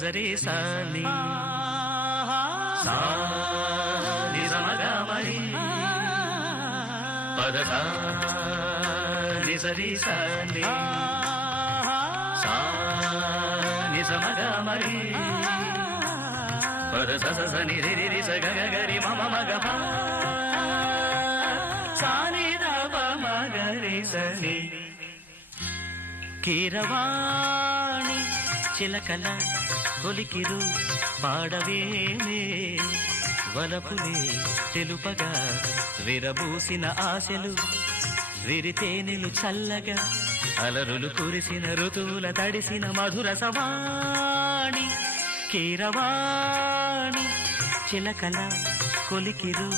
నిజరి సాని సా నిజమగా మరి పదస నిజరి సాని సా నిజమగా మరి పదస స ని రి రి స గ గ రి మ మ గ ప సా ని ద ప మ గ రి స ని కీరవాణి చిలకల కొలికిరు పాడవేమే వలపులే తెలుపగా విరబూసిన ఆశలు విరితేనెలు చల్లగా అలరులు కురిసిన ఋతువుల తడిసిన మధుర సవాణి కీరవాణి చిలకల కొలికిరు